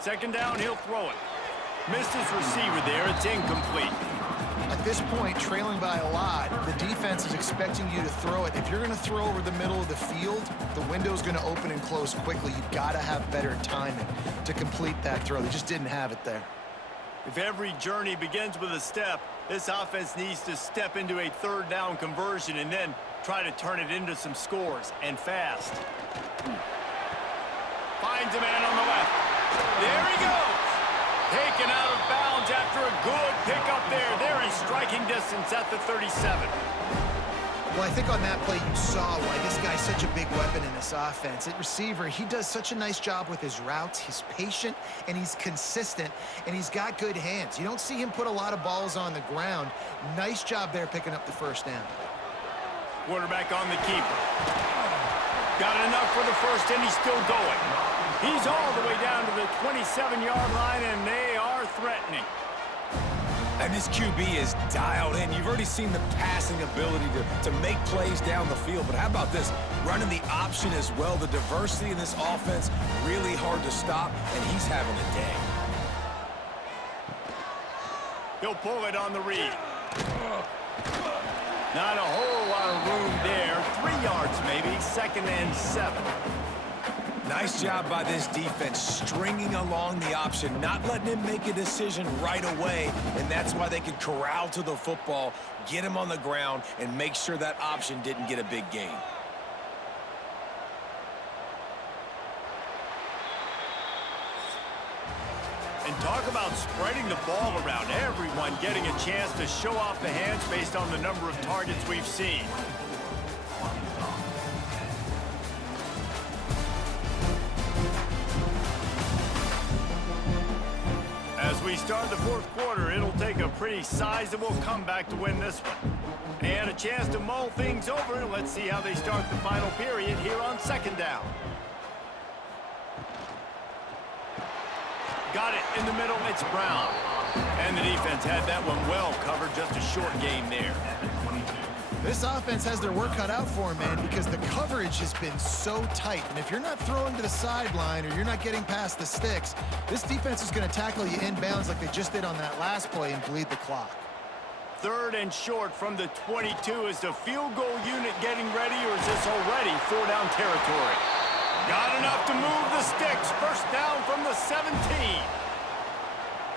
2nd down, he'll throw it. Missed his receiver there. It's incomplete. At this point, trailing by a lot, the defense is expecting you to throw it. If you're going to throw over the middle of the field, the window's going to open and close quickly. You've got to have better timing to complete that throw. They just didn't have it there. If every journey begins with a step, this offense needs to step into a 3rd down conversion and then try to turn it into some scores, and fast. Finds a man on the left. There he goes. Taken out of bounds after a good pickup there. They're in striking distance at the 37. Well, I think on that play you saw why this guy's such a big weapon in this offense. At receiver, he does such a nice job with his routes. He's patient, and he's consistent, and he's got good hands. You don't see him put a lot of balls on the ground. Nice job there picking up the 1st down. Quarterback on the keeper. Got enough for the first, and he's still going. He's all the way down to the 27-yard line, and they are threatening. And this QB is dialed in. You've already seen the passing ability to make plays down the field. But how about this? Running the option as well. The diversity in this offense, really hard to stop, and he's having a day. He'll pull it on the read. Not a whole lot of room there. 3 yards maybe, 2nd and 7. Nice job by this defense, stringing along the option, not letting him make a decision right away, and that's why they could corral to the football, get him on the ground, and make sure that option didn't get a big gain. And talk about spreading the ball around. Everyone getting a chance to show off the hands based on the number of targets we've seen. As we start the fourth quarter, it'll take a pretty sizable comeback to win this one. And a chance to mull things over. Let's see how they start the final period here on second down. Got it in the middle, it's Brown. And the defense had that one well covered, just a short gain there. This offense has their work cut out for them, man, because the coverage has been so tight. And if you're not throwing to the sideline or you're not getting past the sticks, this defense is going to tackle you inbounds like they just did on that last play and bleed the clock. Third and short from the 22. Is the field goal unit getting ready, or is this already four-down territory? Got enough to move the sticks. First down from the 17.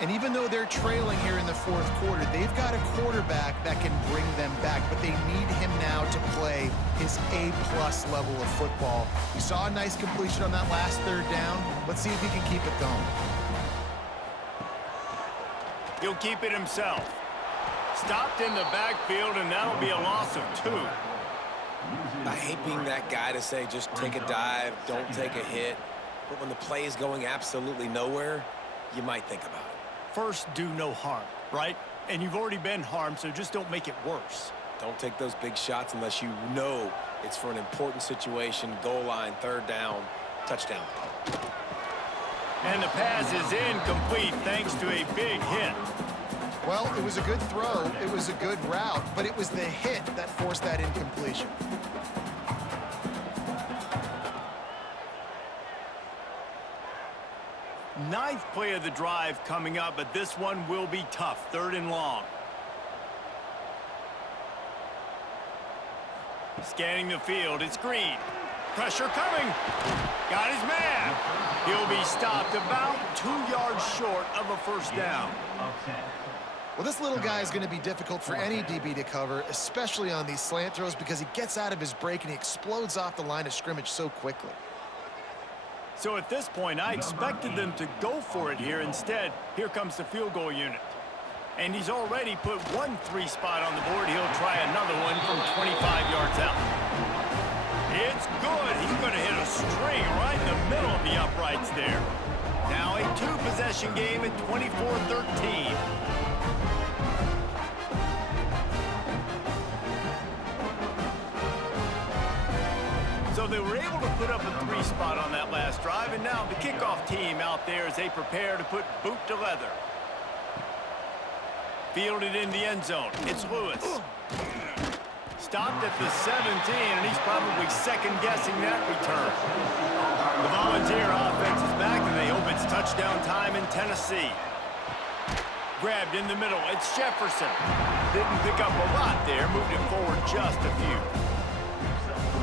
And even though they're trailing here in the fourth quarter, they've got a quarterback that can bring them back, but they need him now to play his A-plus level of football. We saw a nice completion on that last third down. Let's see if he can keep it going. He'll keep it himself. Stopped in the backfield, and that'll be a loss of 2. I hate being that guy to say just take a dive, don't take a hit. But when the play is going absolutely nowhere, you might think about it. First, do no harm, right? And you've already been harmed, so just don't make it worse. Don't take those big shots unless you know it's for an important situation, goal line, third down, touchdown. And the pass is incomplete thanks to a big hit. Well, it was a good throw, it was a good route, but it was the hit that forced that incompletion. Ninth play of the drive coming up, but this one will be tough. Third and long. Scanning the field, it's Green. Pressure coming. Got his man. He'll be stopped about 2 yards short of a first down. Well, this little guy is going to be difficult for any DB to cover, especially on these slant throws, because he gets out of his break and he explodes off the line of scrimmage so quickly. So at this point, I expected them to go for it here. Instead, here comes the field goal unit. And he's already put 1 3 spot on the board. He'll try another one from 25 yards out. It's good. He's going to hit a string right in the middle of the uprights there. Now a 2-possession game at 24-13. So they were able to put up a 3 spot on that last drive, and now the kickoff team out there as they prepare to put boot to leather. Fielded in the end zone. It's Lewis. Stopped at the 17, and he's probably second-guessing that return. The Volunteer offense is back, and they hope it's touchdown time in Tennessee. Grabbed in the middle. It's Jefferson. Didn't pick up a lot there. Moved it forward just a few.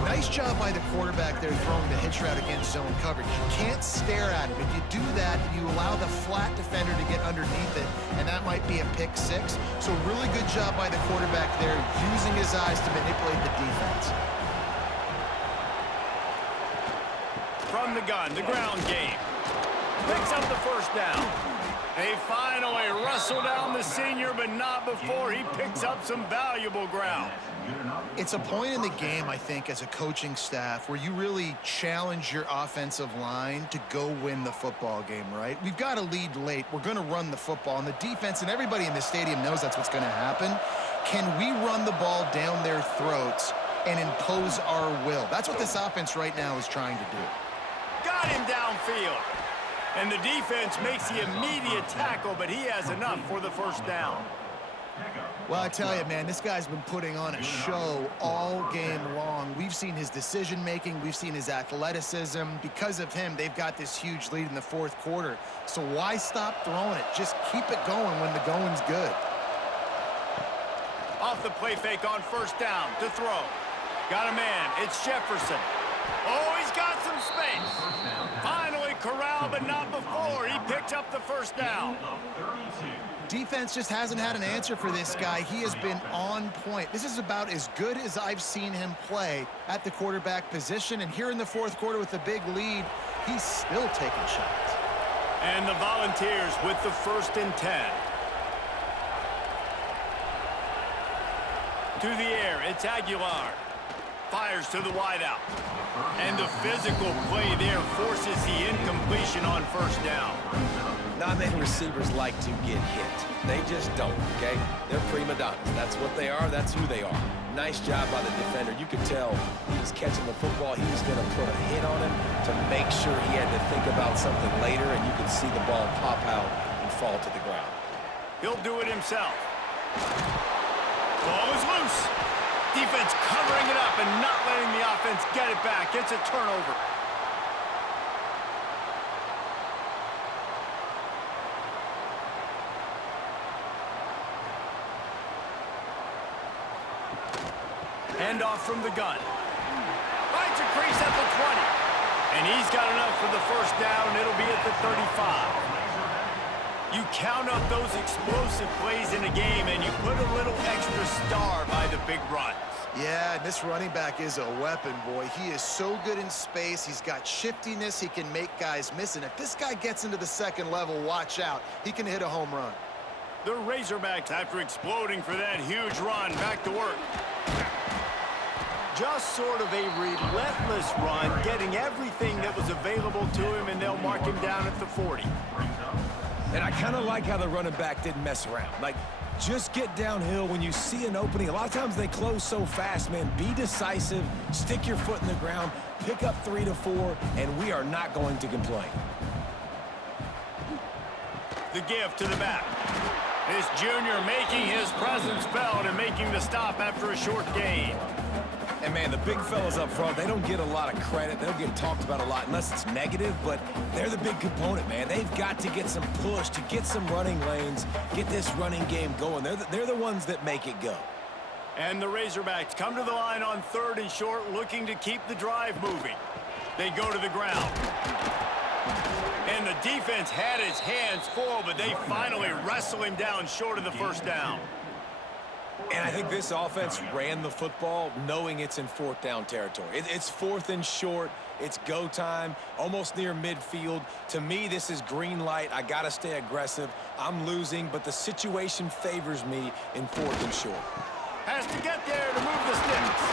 Nice job by the quarterback there throwing the hitch route against zone coverage. You can't stare at him. If you do that, you allow the flat defender to get underneath it, and that might be a pick 6. So really good job by the quarterback there, using his eyes to manipulate the defense. From the gun, the ground game. Picks up the first down. They finally wrestle down the senior, but not before he picks up some valuable ground. It's a point in the game, I think, as a coaching staff where you really challenge your offensive line to go win the football game, right? We've got a lead late. We're going to run the football, and the defense and everybody in the stadium knows that's what's going to happen. Can we run the ball down their throats and impose our will? That's what this offense right now is trying to do. Got him downfield. And the defense makes the immediate tackle, but he has enough for the first down. Well, I tell you, man, this guy's been putting on a show all game long. We've seen his decision-making. We've seen his athleticism. Because of him, they've got this huge lead in the fourth quarter. So why stop throwing it? Just keep it going when the going's good. Off the play fake on first down to throw. Got a man. It's Jefferson. Oh, he's got some space. Finally corralled, but not before. He picked up the first down. Defense just hasn't had an answer for this guy. He has been on point. This is about as good as I've seen him play at the quarterback position. And here in the fourth quarter with a big lead, he's still taking shots. And the Volunteers with the 1st and 10. To the air, it's Aguilar. Fires to the wideout. And the physical play there forces the incompletion on 1st down. Not many receivers like to get hit. They just don't, okay? They're prima donnas. That's what they are. That's who they are. Nice job by the defender. You could tell he was catching the football. He was going to put a hit on him to make sure he had to think about something later, and you could see the ball pop out and fall to the ground. He'll do it himself. Ball is loose. Defense covering it up and not letting the offense get it back. It's a turnover. Handoff from the gun. Finds a crease at the 20. And he's got enough for the 1st down. It'll be at the 35. You count up those explosive plays in a game, and you put a little extra star by the big runs. Yeah, and this running back is a weapon, boy. He is so good in space. He's got shiftiness. He can make guys miss. And if this guy gets into the 2nd level, watch out. He can hit a home run. The Razorbacks, after exploding for that huge run, back to work. Just sort of a relentless run, getting everything that was available to him, and they'll mark him down at the 40. And I kind of like how the running back didn't mess around. Like, just get downhill when you see an opening. A lot of times they close so fast, man. Be decisive, stick your foot in the ground, pick up 3 to 4, and we are not going to complain. The give to the back. This junior making his presence felt and making the stop after a short gain. And, man, the big fellas up front, they don't get a lot of credit. They'll get talked about a lot unless it's negative, but they're the big component, man. They've got to get some push, to get some running lanes, get this running game going. They're the ones that make it go. And the Razorbacks come to the line on 3rd and short, looking to keep the drive moving. They go to the ground. And the defense had his hands full, but they finally wrestle him down short of the 1st down. And I think this offense ran the football knowing it's in 4th down territory. It's 4th and short. It's go time, almost near midfield. To me, this is green light. I got to stay aggressive. I'm losing, but the situation favors me in 4th and short. Has to get there to move the sticks.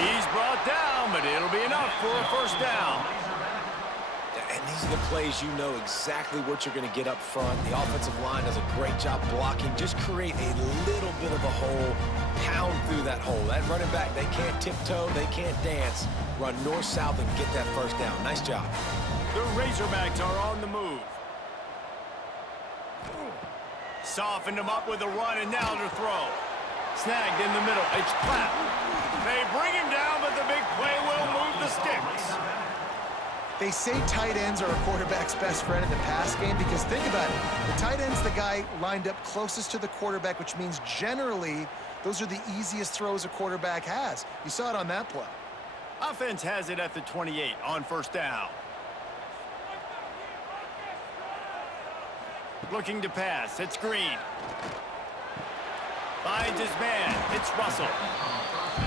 He's brought down, but it'll be enough for a 1st down. And these are the plays you know exactly what you're going to get up front. The offensive line does a great job blocking. Just create a little bit of a hole, pound through that hole. That running back, they can't tiptoe, they can't dance. Run north-south and get that 1st down. Nice job. The Razorbacks are on the move. Softened him up with a run, and now to throw. Snagged in the middle. It's Platt. They bring him down, but the big play will move the sticks. They say tight ends are a quarterback's best friend in the pass game because think about it. The tight end's the guy lined up closest to the quarterback, which means generally those are the easiest throws a quarterback has. You saw it on that play. Offense has it at the 28 on 1st down. Looking to pass. It's Green. Finds his man. It's Russell.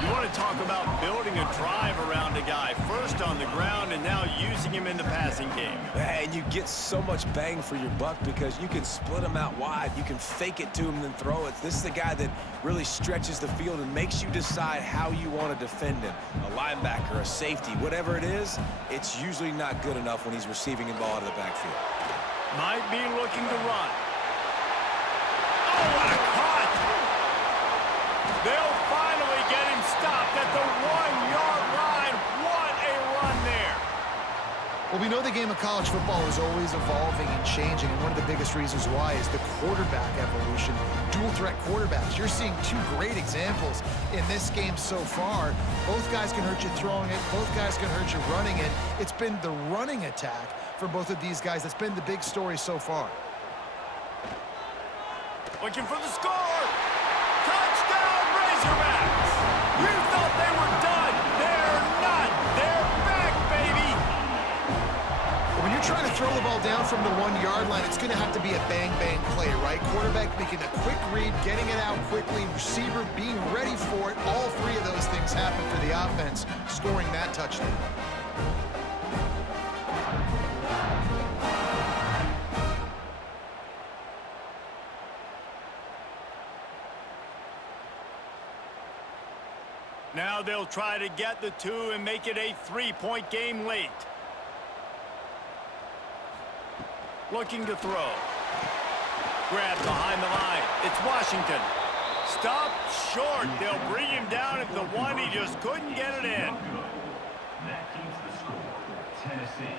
You want to talk about building a drive around a guy. First on the ground and now using him in the passing game. And you get so much bang for your buck because you can split him out wide. You can fake it to him and then throw it. This is a guy that really stretches the field and makes you decide how you want to defend him. A linebacker, a safety, whatever it is, it's usually not good enough when he's receiving the ball out of the backfield. Might be looking to run. Oh, what a cut! They'll finally get him stopped at the 1-yard line. What a run there. Well, we know the game of college football is always evolving and changing, and one of the biggest reasons why is the quarterback evolution. Dual threat quarterbacks. You're seeing 2 great examples in this game so far. Both guys can hurt you throwing it. Both guys can hurt you running it. It's been the running attack for both of these guys that's been the big story so far. Looking for the score. Touchdown, Razorbacks. You thought they were done. They're not. They're back, baby. When you're trying to throw the ball down from the 1-yard line, it's going to have to be a bang-bang play, right? Quarterback making a quick read, getting it out quickly, receiver being ready for it. All 3 of those things happen for the offense, scoring that touchdown. Now they'll try to get the two and make it a 3-point game late. Looking to throw. Grab behind the line. It's Washington. Stop short. They'll bring him down at the one. He just couldn't get it in. That keeps the score. Tennessee,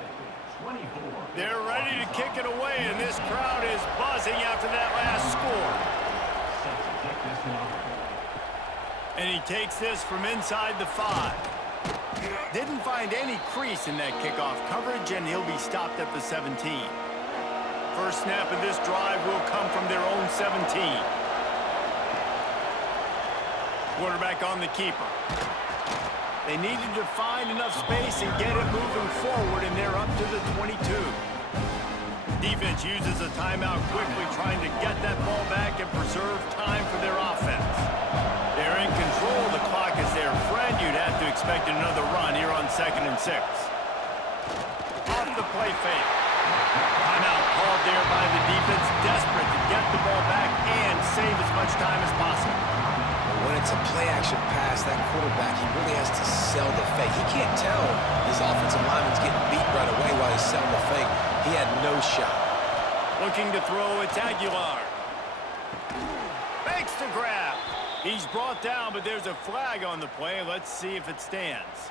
24. They're ready to kick it away, and this crowd is buzzing after that last score. Set to kick this one. And he takes this from inside the 5. Didn't find any crease in that kickoff coverage, and he'll be stopped at the 17. First snap of this drive will come from their own 17. Quarterback on the keeper. They needed to find enough space and get it moving forward, and they're up to the 22. Defense uses a timeout quickly, trying to get that ball back and preserve time for their offense. They're in control. The clock is their friend. You'd have to expect another run here on 2nd and 6. Off the play fake. Timeout called there by the defense, desperate to get the ball back and save as much time as possible. When it's a play-action pass, that quarterback, he really has to sell the fake. He can't tell his offensive lineman's getting beat right away while he's selling the fake. He had no shot. Looking to throw, it's Aguilar. Fakes to grab. He's brought down, but there's a flag on the play. Let's see if it stands.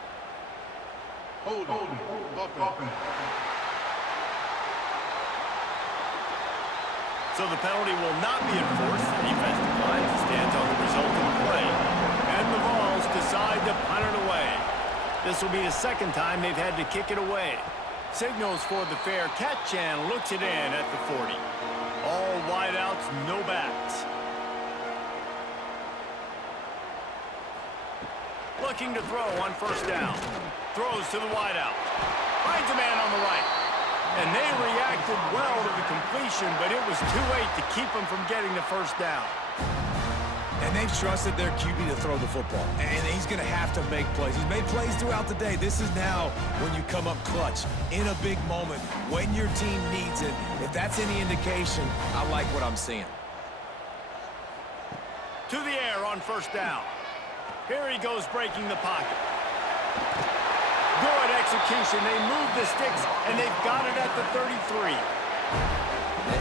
Hold on. So the penalty will not be enforced. The defense declines and stands on the result of the play. And the Vols decide to punt it away. This will be the second time they've had to kick it away. Signals for the fair catch and looks it in at the 40. All wideouts, no backs. Looking to throw on first down. Throws to the wideout. Finds a man on the right. And they reacted well to the completion, but it was too late to keep them from getting the first down. And they've trusted their QB to throw the football. And he's going to have to make plays. He's made plays throughout the day. This is now when you come up clutch, in a big moment, when your team needs it. If that's any indication, I like what I'm seeing. To the air on first down. Here he goes breaking the pocket. Good execution. They move the sticks, and they've got it at the 33.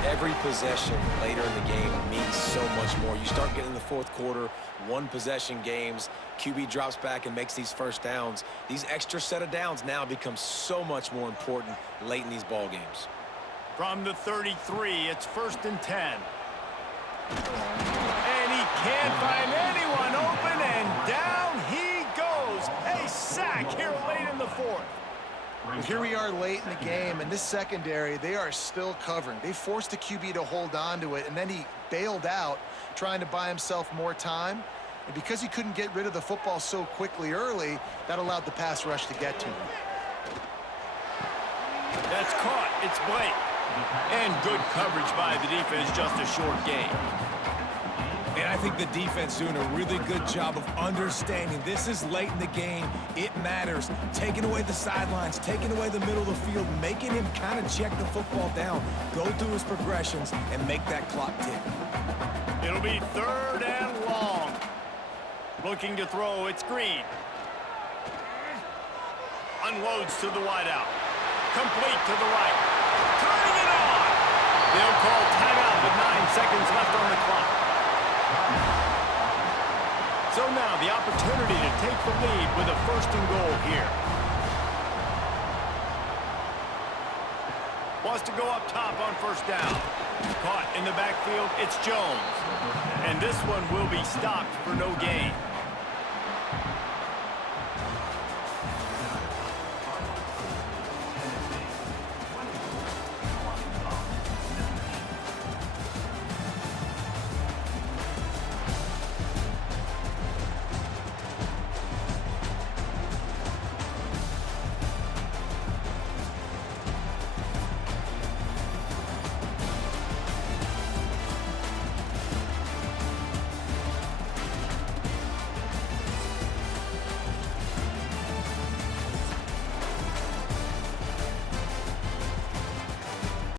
Every possession later in the game means so much more. You start getting the fourth quarter, one-possession games, QB drops back and makes these first downs. These extra set of downs now become so much more important late in these ball games. From the 33, it's 1st and 10. And he can't find anyone open, and down he goes. A sack here late in the 4th. Well, here we are late in the game, and this secondary, they are still covering. They forced the QB to hold on to it, and then he bailed out, trying to buy himself more time. And because he couldn't get rid of the football so quickly early, that allowed the pass rush to get to him. That's caught. It's Blake. And good coverage by the defense, just a short gain. And I think the defense doing a really good job of understanding this is late in the game. It matters. Taking away the sidelines, taking away the middle of the field, making him kind of check the football down, go through his progressions, and make that clock tick. It'll be 3rd and long. Looking to throw, it's Green. Unloads to the wideout. Complete to the right. Turning it on. They'll call timeout with 9 seconds left on the clock. So now the opportunity to take the lead with a 1st and goal here. Wants to go up top on first down. Caught in the backfield, it's Jones. And this one will be stopped for no gain.